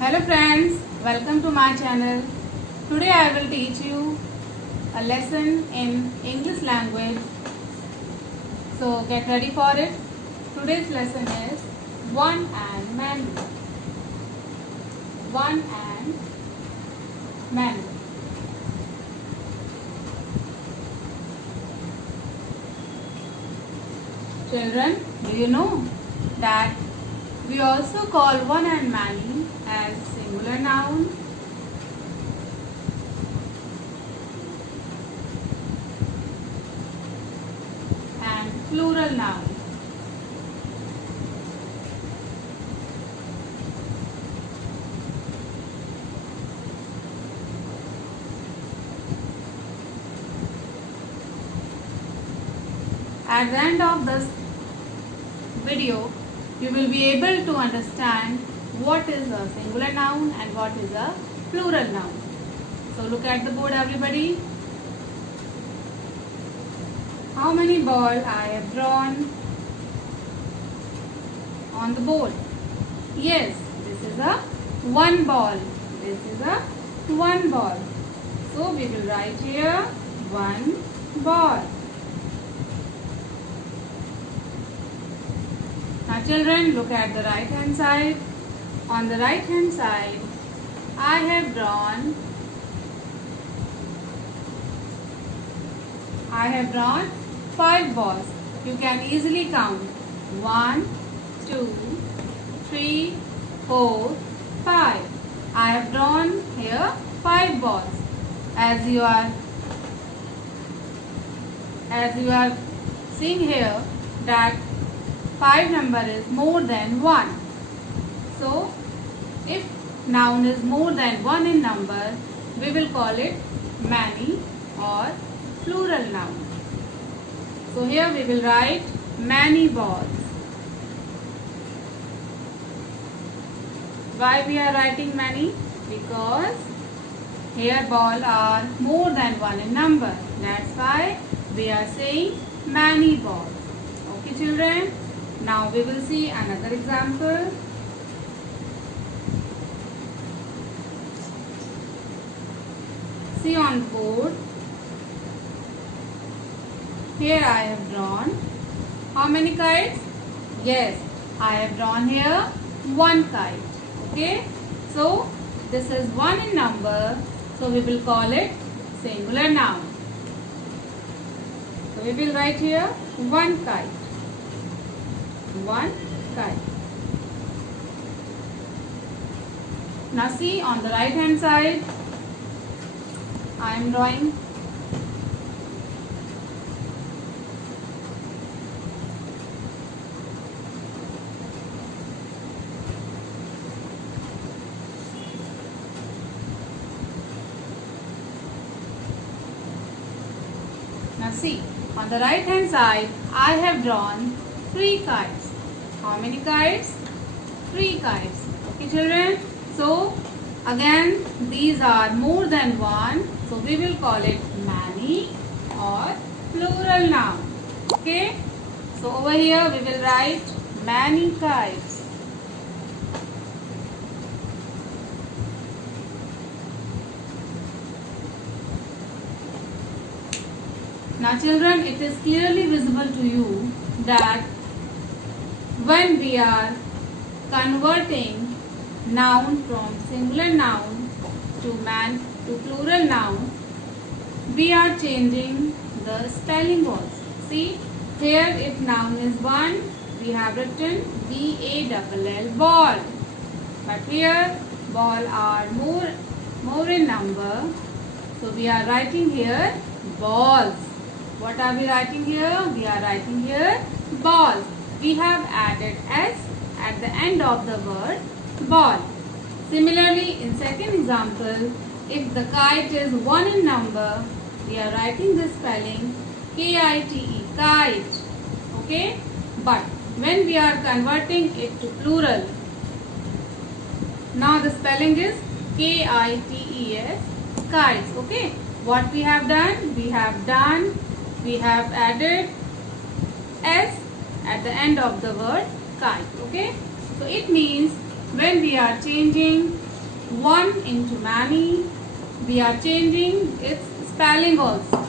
Hello friends, welcome to my channel. Today I will teach you a lesson in English language. So get ready for it. Today's lesson is one and many. One and many. Children, do you know that we also call one and many as singular noun? And plural noun. At the end of this video, you will be able to understand what is a singular noun and what is a plural noun. So look at the board, everybody. How many balls I have drawn on the board? Yes, this is a one ball. This is a one ball. So we will write here one ball. Now children, look at the right hand side. On the right hand side, I have drawn five balls. You can easily count 1, 2, 3, 4, 5. I have drawn here 5 balls. As you are seeing here that 5 number is more than 1. So, if noun is more than 1 in number, we will call it many or plural noun. So, here we will write many balls. Why we are writing many? Because here balls are more than 1 in number. That's why we are saying many balls. Okay, children? Now we will see another example. See on the board. Here I have drawn how many kites? Yes, I have drawn here one kite. Okay. So this is 1 in number. So we will call it singular noun. So we will write here one kite. One kite. Now see on the right hand side, I am drawing Now see, on the right hand side, I have drawn 3 kites. How many kites? 3 kites. Okay children? So, again, these are more than 1. So, we will call it many or plural noun. Okay? So, over here we will write many kites. Now children, it is clearly visible to you that when we are converting noun from singular noun to plural noun, we are changing the spelling also. See, here if noun is 1, we have written B-A-L-L, ball. But here, ball are more in number. So we are writing here balls. What are we writing here? We are writing here balls. We have added S at the end of the word ball. Similarly, in second example, if the kite is 1 in number, we are writing the spelling K-I-T-E, kite. Okay? But when we are converting it to plural, now the spelling is K-I-T-E-S, kites. Okay? What we have done? We have added S at the end of the word kite. Okay. So it means when we are changing one into many. We are changing its spelling also.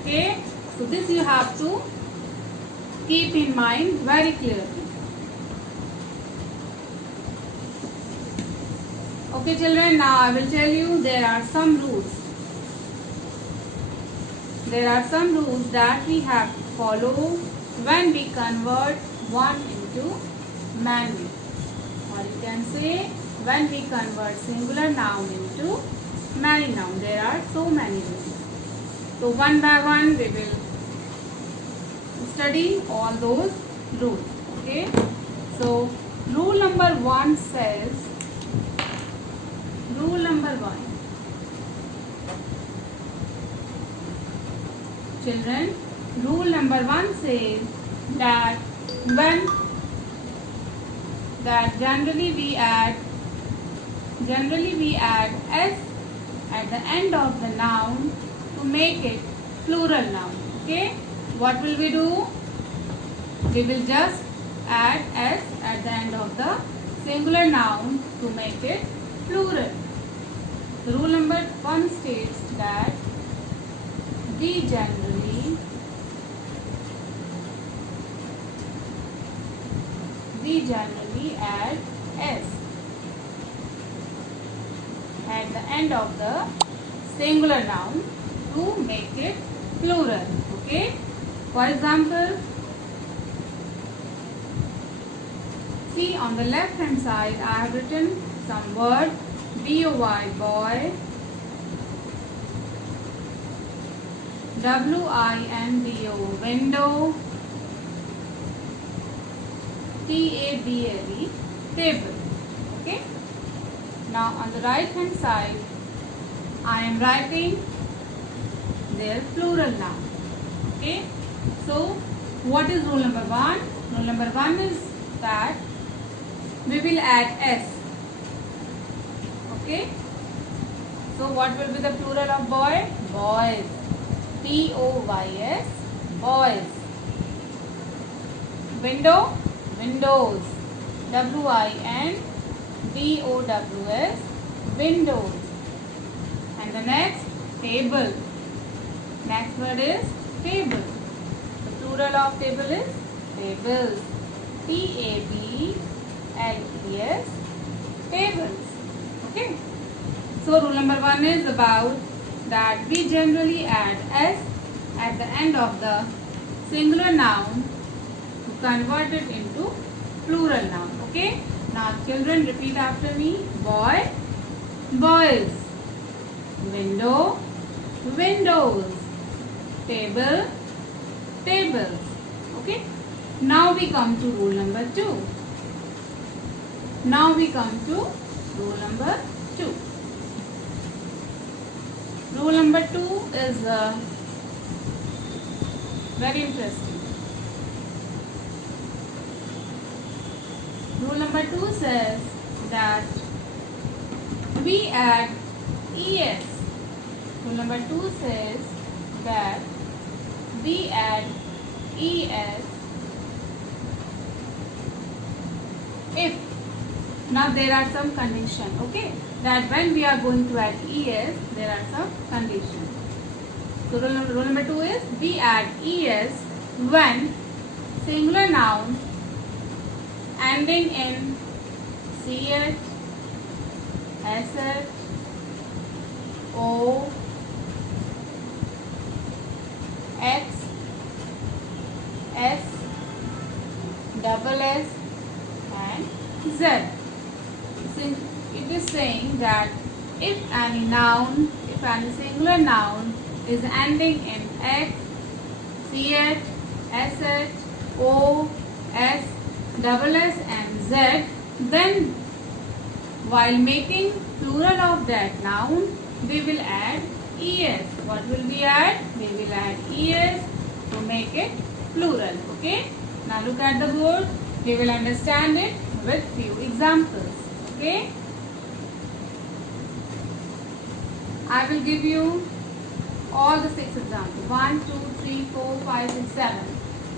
Okay, so this you have to keep in mind very clearly. Okay children, now I will tell you there are some rules. There are some rules that we have to follow when we convert one into many. Or you can say when we convert singular noun into many noun. There are so many rules. So one by one we will study all those rules. Okay. So rule number 1 says, rule number 1. Children, rule number 1 says that generally we add s at the end of the noun to make it plural noun. Okay, what will we do? We will just add s at the end of the singular noun to make it plural. The rule number 1 states that we generally add s at the end of the singular noun to make it plural. Okay. For example, see on the left hand side I have written some word boy, boy, windo, window, table, table. Okay. Now on the right hand side I am writing their plural noun. Okay. So what is rule number 1? Rule number 1 is that we will add s. Okay. So what will be the plural of boy? Boys. boys, boys. Window, windows. windows, windows. And the next, table. Next word is table. The plural of table is tables. tables, tables. Okay. So rule number 1 is about that we generally add s at the end of the singular noun to convert it into plural noun. Okay. Now children, repeat after me. Boy, boys. Window, windows. Table, tables. Okay. Now we come to rule number 2. Now we come to rule number 2. Rule number 2 is very interesting. Rule number 2 says that we add es. Rule number 2 says that we add es if. Now there are some conditions. Okay, that when we are going to add es, there are some conditions. So rule number 2 is we add es when singular noun ending in ch, sh, o, x, s, double s and z. It is saying that if any singular noun is ending in x, ch, sh, o, s, double s and z, then while making plural of that noun, we will add es. What will we add? We will add es to make it plural. Okay. Now look at the board. We will understand it with few examples. Okay. I will give you all the 6 examples. 1, 2, 3, 4, 5, 6, 7.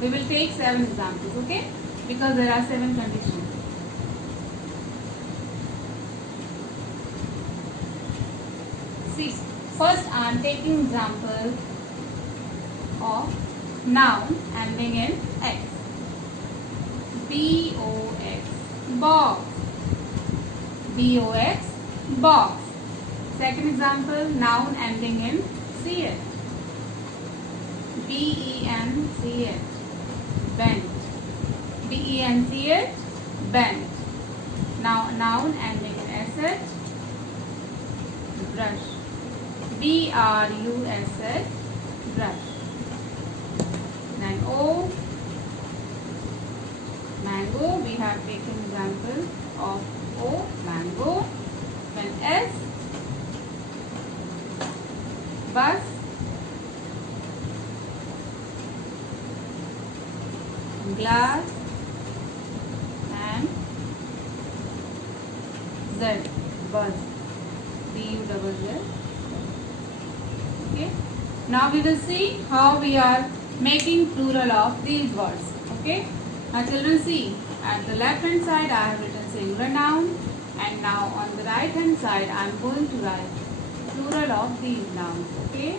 We will take 7 examples. Okay. Because there are 7 conditions. see, first I am taking example of noun ending in X. B-O-X, box. B-O-X, box. Second example, noun ending in C-H. B-E-N-C-H, bench. B-E-N-C-H, bench. Now noun ending in S-H, brush. B-R-U-S-H, brush. Then O, mango. We have taken example of O, mango. Then S, bus. Glass. And Z, buzz. B-U-Z-Z. Okay. Now we will see how we are making plural of these words. Okay. Now children, see, at the left hand side I have written singular noun, and now on the right hand side I am going to write plural of these nouns. Okay.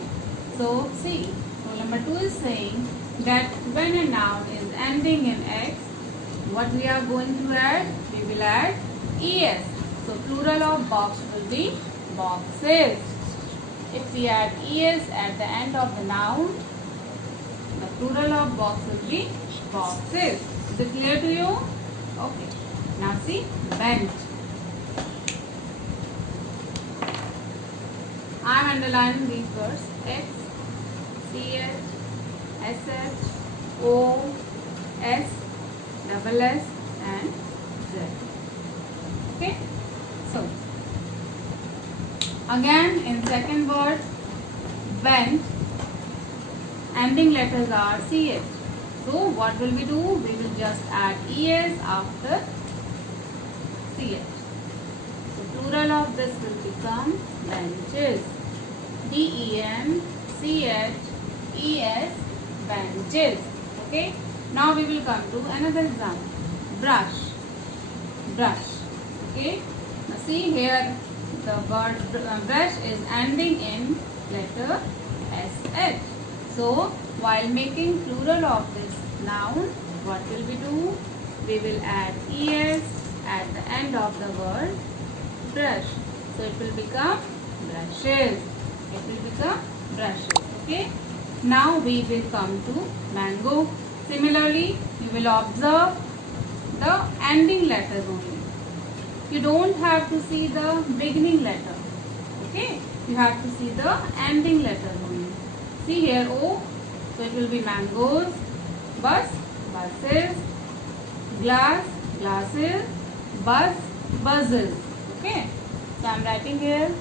So see, rule number 2 is saying that when a noun is ending in X, what we are going to add? We will add ES. So plural of box will be boxes. If we add ES at the end of the noun, the plural of box will be boxes. Is it clear to you? Okay. Now see, bench. I am underlining these words: X, CH, SH, O, S, double S and Z. Okay. So again in second word, bench, ending letters are CH. So what will we do? We will just add ES after CH. So plural of this will become benches. B-E-N-C-H-E-S, benches. Okay. Now we will come to another example. Brush. Brush. Okay. Now see here, the word brush is ending in letter SH. So while making plural of this noun, what will we do? We will add ES at the end of the word brush. So it will become brushes. It will become brushes. Okay. Now we will come to mango. Similarly, you will observe the ending letters only. You don't have to see the beginning letter. Okay. You have to see the ending letters only. See here O. So it will be mangoes, bus, buses, glass, glasses, bus, buzzes. Okay. So I am writing here.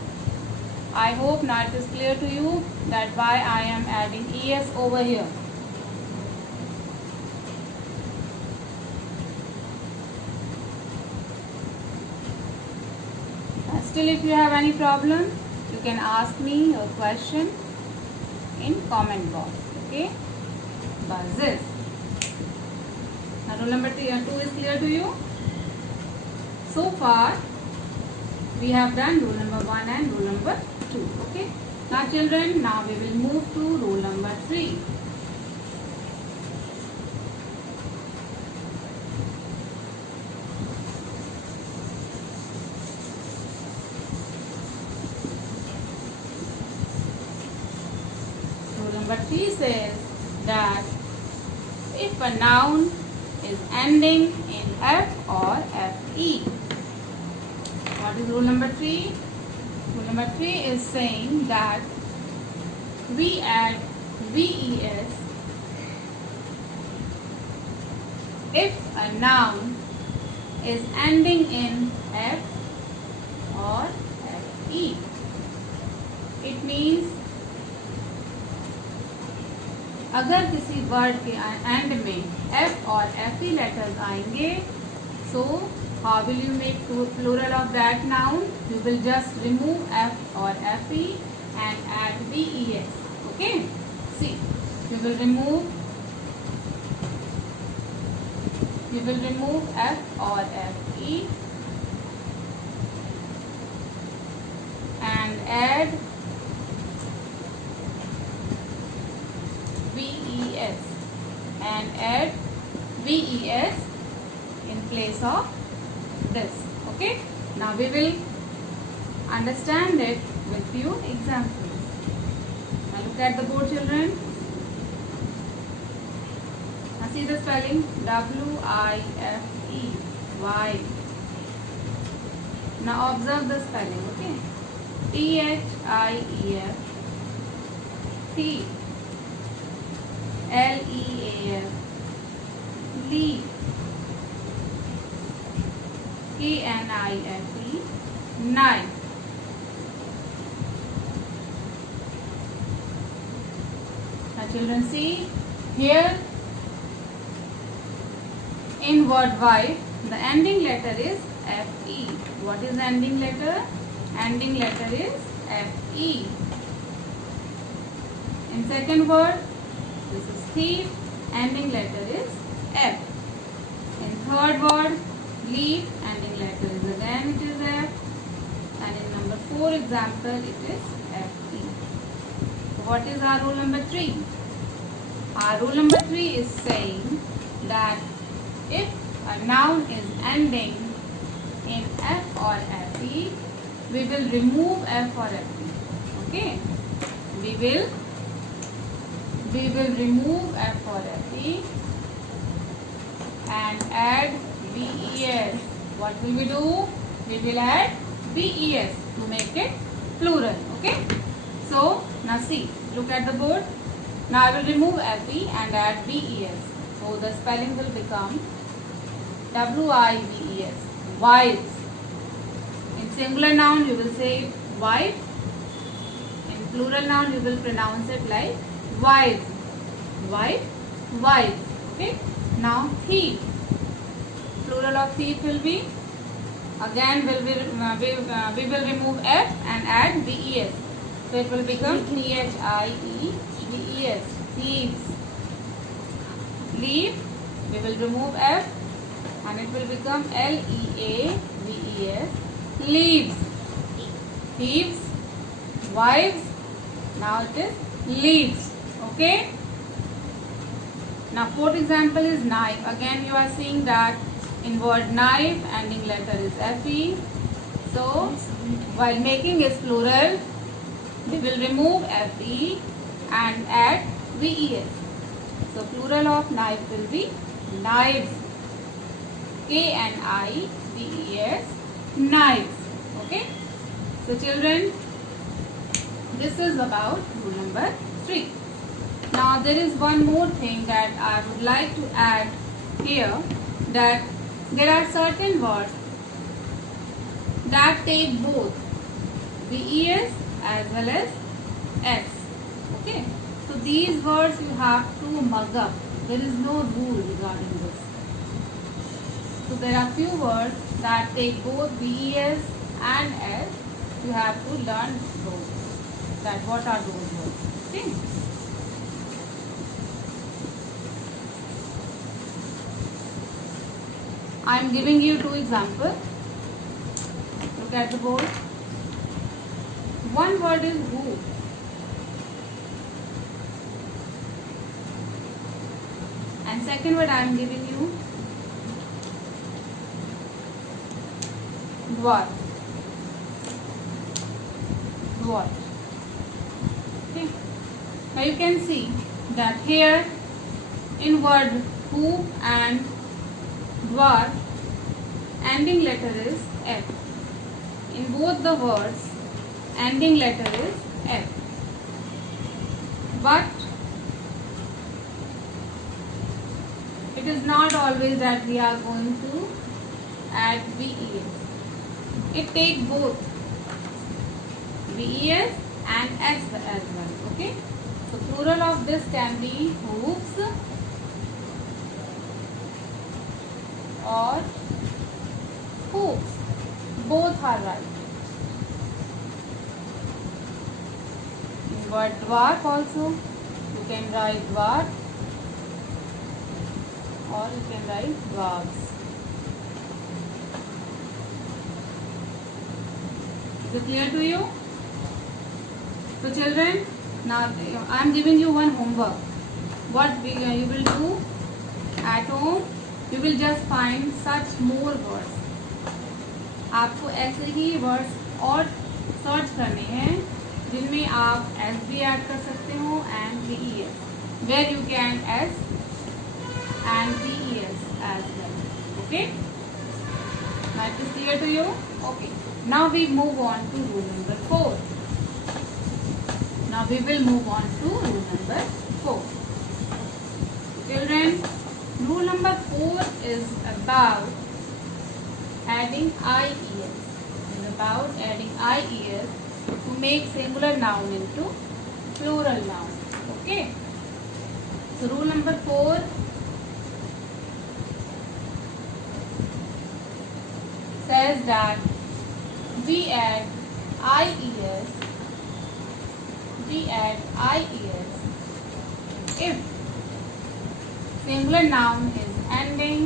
I hope now it is clear to you that why I am adding ES over here. Still, if you have any problem, you can ask me your question in comment box. Okay. Buzzes. Now rule number 2 is clear to you. So far we have done rule number 1 and rule number 2. Okay. Now children, now we will move to rule number 3. Rule number 3 says that if a noun is ending in F or FE. What is rule number 3? Rule number 3 is saying that we add VES if a noun is ending in F or FE. It means अगर किसी word के and में F और FE letters आएंगे, so how will you make plural of that noun? You will just remove F or FE and add VES. Okay. See, you will remove F or FE and add case of this. Okay. Now we will understand it with few examples. Now look at the board, children. Now see the spelling. W-I-F-E. Wife. Now observe the spelling. Okay. T-H-I-E-F. Thief. L-E-A-F. Leaf. K-N-I-F-E. Knife. Now children, see here in word wife the ending letter is F-E. What is the ending letter? Ending letter is F-E. In second word, this is thief, ending letter is F. In third word, leaf, ending letter is again it is F. And in number 4 example, it is F-E. So what is our rule number 3? Our rule number 3 is saying that if a noun is ending in F or F-E, we will remove F or F-E. Okay? We will remove F or F-E and add V-E-S. What will we do? We will add V-E-S to make it plural. Okay? So, now see, look at the board. Now I will remove F-E and add V-E-S. So, the spelling will become W-I-V-E-S. Wives. In singular noun, you will say wife. In plural noun, you will pronounce it like wives. Wife, wives. Okay. Now thief. Plural of thief will be, again we will remove F and add V-E-S. So it will become T-H-I-E-V-E-S. Thieves. Leaf, we will remove F and it will become L-E-A-V-E-S. Leaves. Thieves. Wives. Now it is leaves. Okay. Now fourth example is knife. Again you are seeing that in word knife ending letter is F-E. So while making its plural, we will remove F-E and add V-E-S. So plural of knife will be knives. K-N-I-V-E-S. Knives. Okay. So children, this is about rule number 3. Now there is one more thing that I would like to add here, that there are certain words that take both V-E-S as well as S. Okay. So these words you have to mug up. There is no rule regarding this. So there are few words that take both V-E-S and S. You have to learn those. That what are those words? Okay. I am giving you 2 examples. Look at the board. One word is who. And second word I am giving you dwarf. Dwarf. Okay. Now you can see that here in word who and dwarf, ending letter is F. In both the words, ending letter is F. But it is not always that we are going to add V-E-S. It takes both V-E-S and S as well. Okay. So plural of this can be hoofs or hoops. Both are right. In word dwarf also, you can write dwarf or you can write dwarves. Is it clear to you? So children, now I am giving you one homework. What you will do at home, You will just find such more words. आपको ऐसे ही words और search करने हैं जिनमें आप S भी add कर सकते हो and VES, where you can S and VES as well. Okay? Now it is clear to you? Okay. Now we move on to rule number 4. Now we will move on to rule number 4. Children, rule number 4 is about adding IES. Is about adding IES to make singular noun into plural noun. Okay. So rule number 4 says that we add IES if singular noun is ending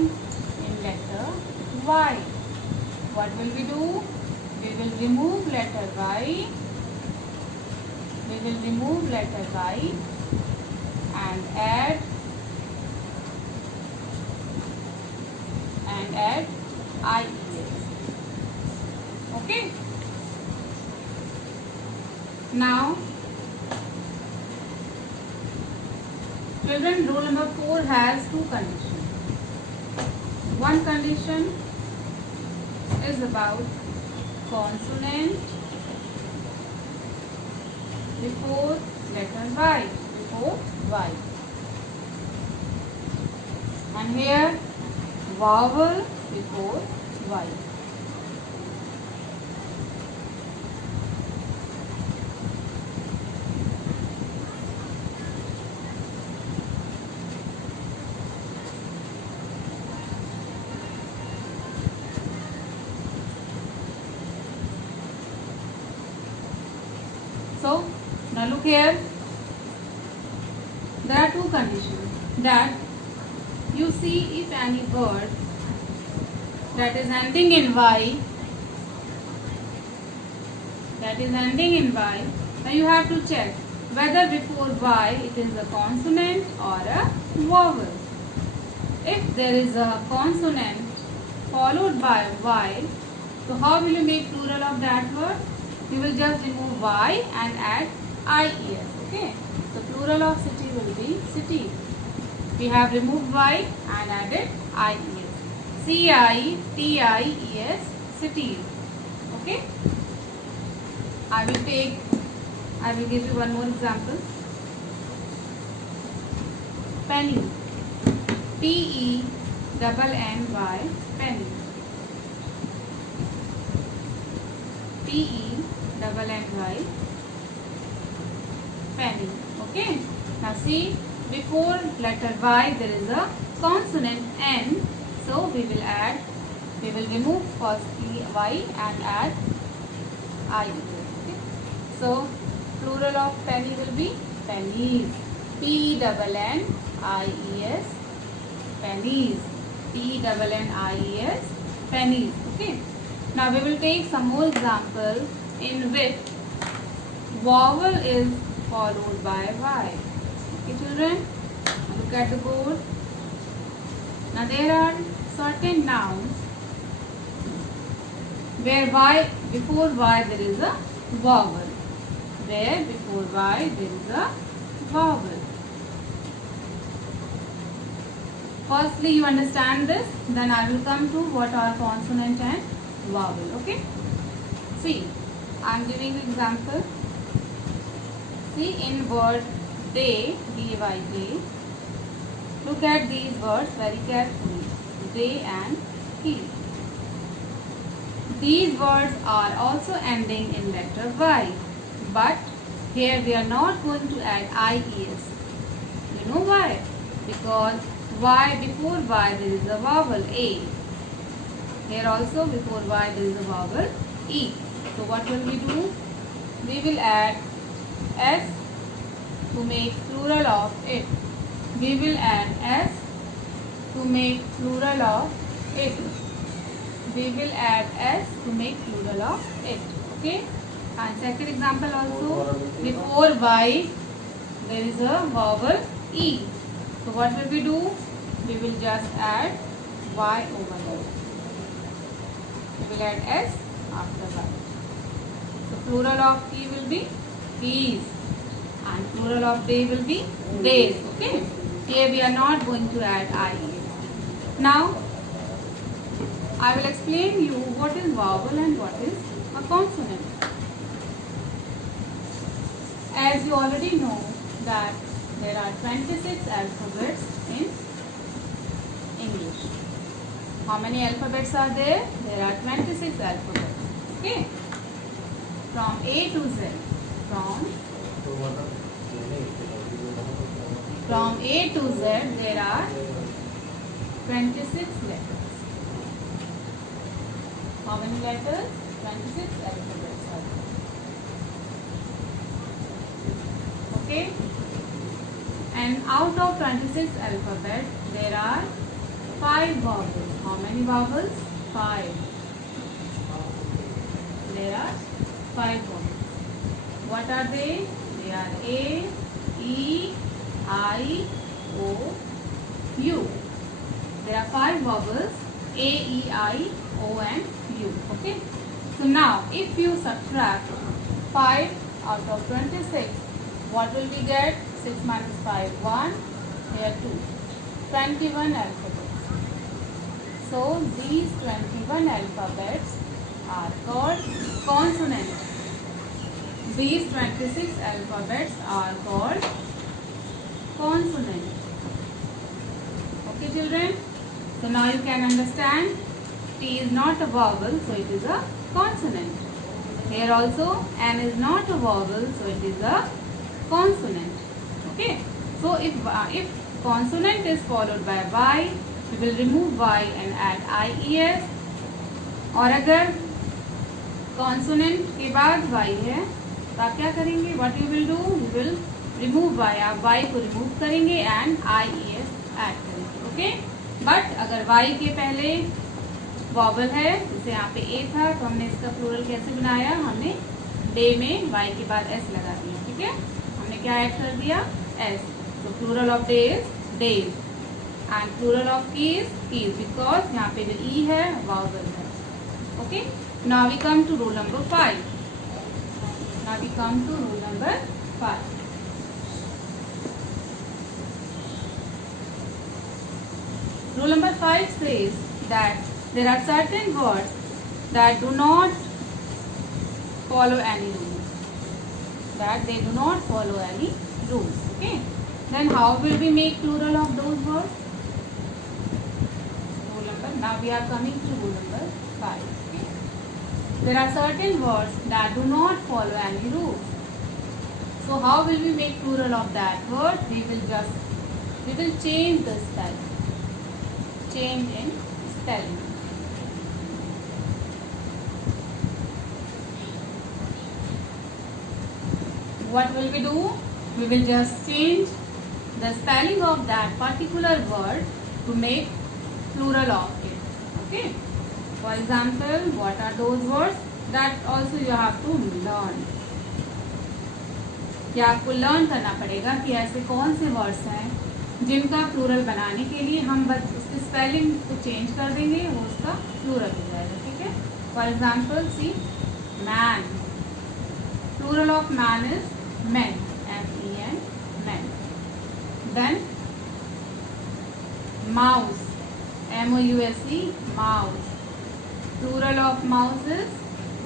in letter Y. What will we do? We will remove letter Y. We will remove letter Y and add IES. Okay. Now, children, rule number 4 has two conditions. One condition is about consonant before letter Y, before Y. And here vowel before Y. So, now look here, there are two conditions that you see if any word that is ending in Y, now you have to check whether before Y it is a consonant or a vowel. If there is a consonant followed by Y, so how will you make plural of that word? You will just remove Y and add IES. Okay. So plural of city will be city. We have removed Y and added IES. CITIES, cities. Okay. I will give you one more example. Penny. PENNY, penny. PENNY, penny. Okay. Now see, before letter Y there is a consonant N, so we will remove firstly Y and add IES. Okay. So plural of penny will be pennies. PENNIES, pennies. PENNIES, pennies. Okay. Now we will take some more example in which vowel is followed by Y. Okay, children, look at the board. Now there are certain nouns where before Y there is a vowel. Where before Y there is a vowel. Firstly, you understand this, then I will come to what are consonant and vowel. Okay. See, I am giving example. See, in word day, D-A-Y-J, look at these words very carefully. They and he. These words are also ending in letter Y, but here we are not going to add IES. You know why? Because before Y there is a vowel A. Here also before Y there is a vowel E. So what will we do? We will add S to make plural of it. We will add S to make plural of it. We will add S to make plural of it. Okay. And second example also, before Y there is a vowel E. So what will we do? We will just add Y over L. We will add S after Y. So plural of key will be keys and plural of day will be days. Okay. Here we are not going to add IES. Now I will explain you what is vowel and what is a consonant. As you already know that there are 26 alphabets in English. How many alphabets are there? There are 26 alphabets. Okay. From A to Z. From A to Z there are 26 letters. How many letters? 26 alphabets are there. Okay. And out of 26 alphabets there are 5 vowels. How many vowels? 5. There are 5 vowels. What are they? They are A, E, I, O, U. There are 5 vowels A, E, I, O and U. Okay. So now if you subtract 5 out of 26, what will we get? 6 minus 5, 1. Here 2. 21 alphabets. So these 21 alphabets are called consonants. These 26 alphabets are called consonants. Okay children? So now you can understand T is not a vowel, so it is a consonant. Here also N is not a vowel, so it is a consonant. Okay. So if consonant is followed by Y, we will remove Y and add IES. और अगर consonant के बाद Y है तो आप क्या करेंगे? What you will do? You will remove Y. आप Y को remove करेंगे and IES add करेंगे. Okay? But अगर Y के पहले vowel है, जैसे यहाँ पे A था, तो हमने इसका plural कैसे बनाया? हमने day में Y के बाद S लगा दिया. ठीक है? हमने क्या ऐड कर दिया? S. So plural of day is days and plural of keys keys because यहाँ पे जो E है vowel है. Okay? Now we come to rule number 5. Now we come to rule number 5. Rule number 5 says that there are certain words that do not follow any rules. That they do not follow any rules. Okay? Then how will we make plural of those words? Now we are coming to rule number 5. Okay? There are certain words that do not follow any rules. So how will we make plural of that word? We will change the spelling. Change in spelling. What will we do? We will just change the spelling of that particular word to make plural of it. Okay? For example, what are those words? That also you have to learn. या आपको learn करना पड़ेगा कि ऐसे कौन से words हैं जिनका प्लूरल बनाने के लिए हम बस उसकी स्पेलिंग को चेंज कर देंगे, वो उसका प्लूरल हो जाएगा. ठीक है? For example see man. Plural of man is men. MEN, men. Then mouse. MOUSE, mouse. Plural of mouse is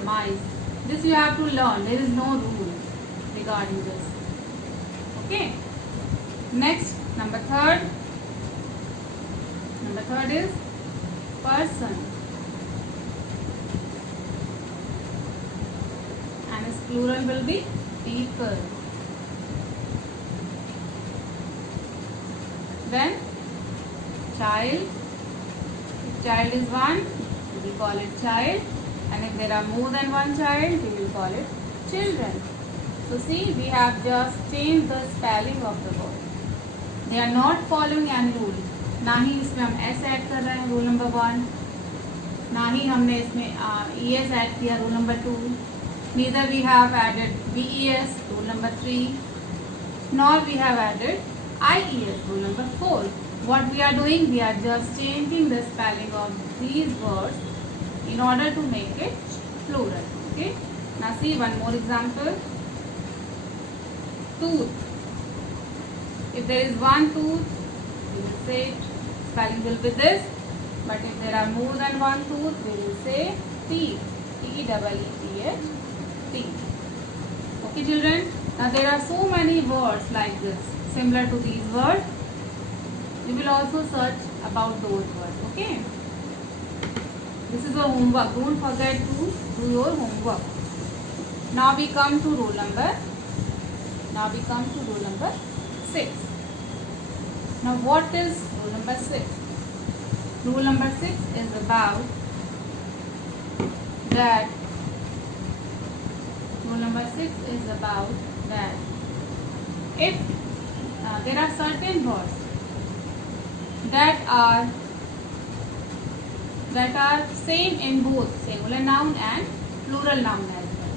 mice. This you have to learn. There is no rule regarding this. Okay. Next, number third is person. And its plural will be people. Then child. If child is one, we will call it child, and if there are more than one child, we will call it children. So see, we have just changed the spelling of the word. They are not following any rule. ना ही इसमें हम S add कर रहे हैं, rule number 1. ना ही हमने इसमें ES add किया, rule number 2. Neither we have added VES, rule number 3, nor we have added IES, rule number 4. what we are doing, we are just changing the spelling of these words in order to make it plural. Okay. Now see one more example. Tooth. If there is one tooth, we will say spelling will be this. But if there are more than one tooth, we will say teeth. T-E-E-T-H. Teeth. Okay, children. Now there are so many words like this, similar to these words. You will also search about those words. Okay. This is your homework. Don't forget to do your homework. Now we come to rule number 6. Now what is rule number 6? Rule number 6 is about that. Rule number 6 is about that if there are certain words that are same in both singular noun and plural noun as well.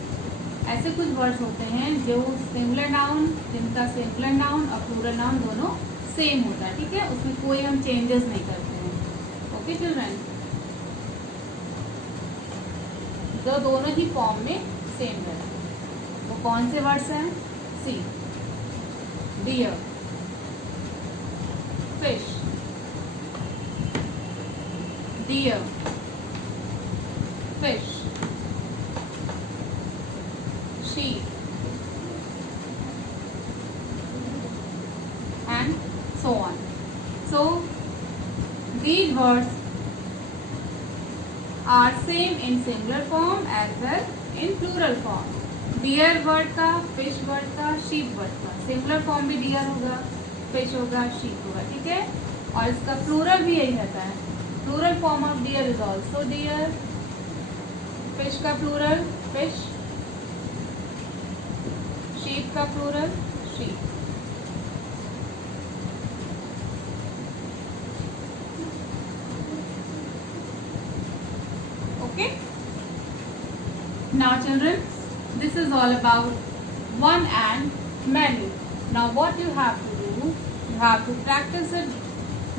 ऐसे कुछ words होते हैं जो singular noun, जिनका singular noun और plural noun दोनों same होता है. ठीक है, उसमें कोई हम चेंजेस नहीं करते हैं. ओके चिल्ड्रन, जो दोनों ही फॉर्म में सेम रहते हैं. वो कौन से वर्ड्स हैं? Sea, deer, fish, deer, fish, sheep, and so on. So these words are same in singular form as well in plural form. deer word का, fish वर्ड का, sheep वर्ड का सिंगुलर फॉर्म भी deer होगा, fish होगा, sheep होगा. ठीक है, और इसका प्लूरल भी यही रहता है. Plural form of deer is also deer. Fish का plural fish. Sheep का plural sheep. Okay. Now children, this is all about one and many. Now what you have to do, you have to practice it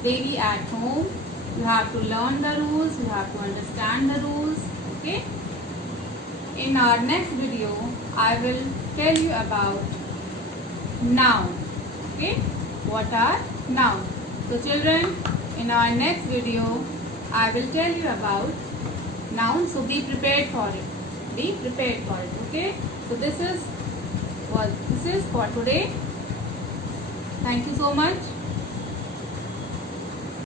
daily at home. You have to learn the rules, you have to understand the rules. Okay. In our next video, I will tell you about noun. Okay. What are nouns? So children, in our next video, I will tell you about nouns. So be prepared for it. Be prepared for it. Okay. So this is for today. Thank you so much.